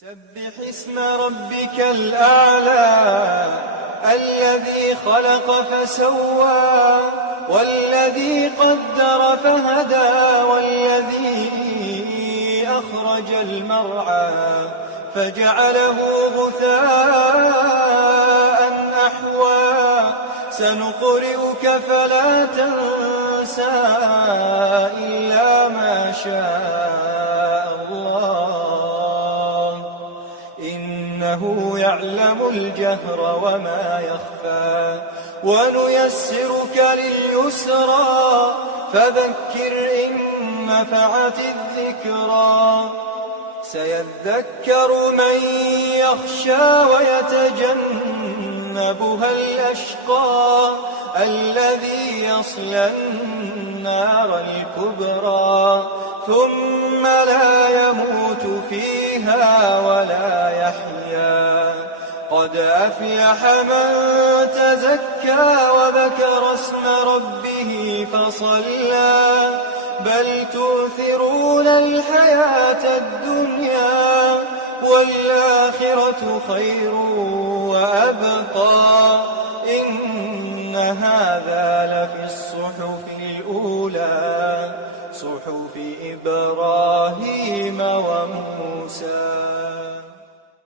سبح اسم ربك الأعلى الذي خلق فسوى والذي قدر فهدى والذي أخرج المرعى فجعله غثاء أحوى سنقرئك فلا تنسى إلا ما شاء الله إنه يعلم الجهر وما يخفى ونيسرك لليسرى فذكر إن نفعت الذكرى سيذكر من يخشى ويتجنبها الأشقى الذي يصلى النار الكبرى ثم لا يموت فيها ولا يحيا قد أفلح من تزكى وذكر اسم ربه فصلى بل تؤثرون الحياة الدنيا والآخرة خير وأبقى إن هذا لفي الصحف الأولى صحف إبراهيم وموسى.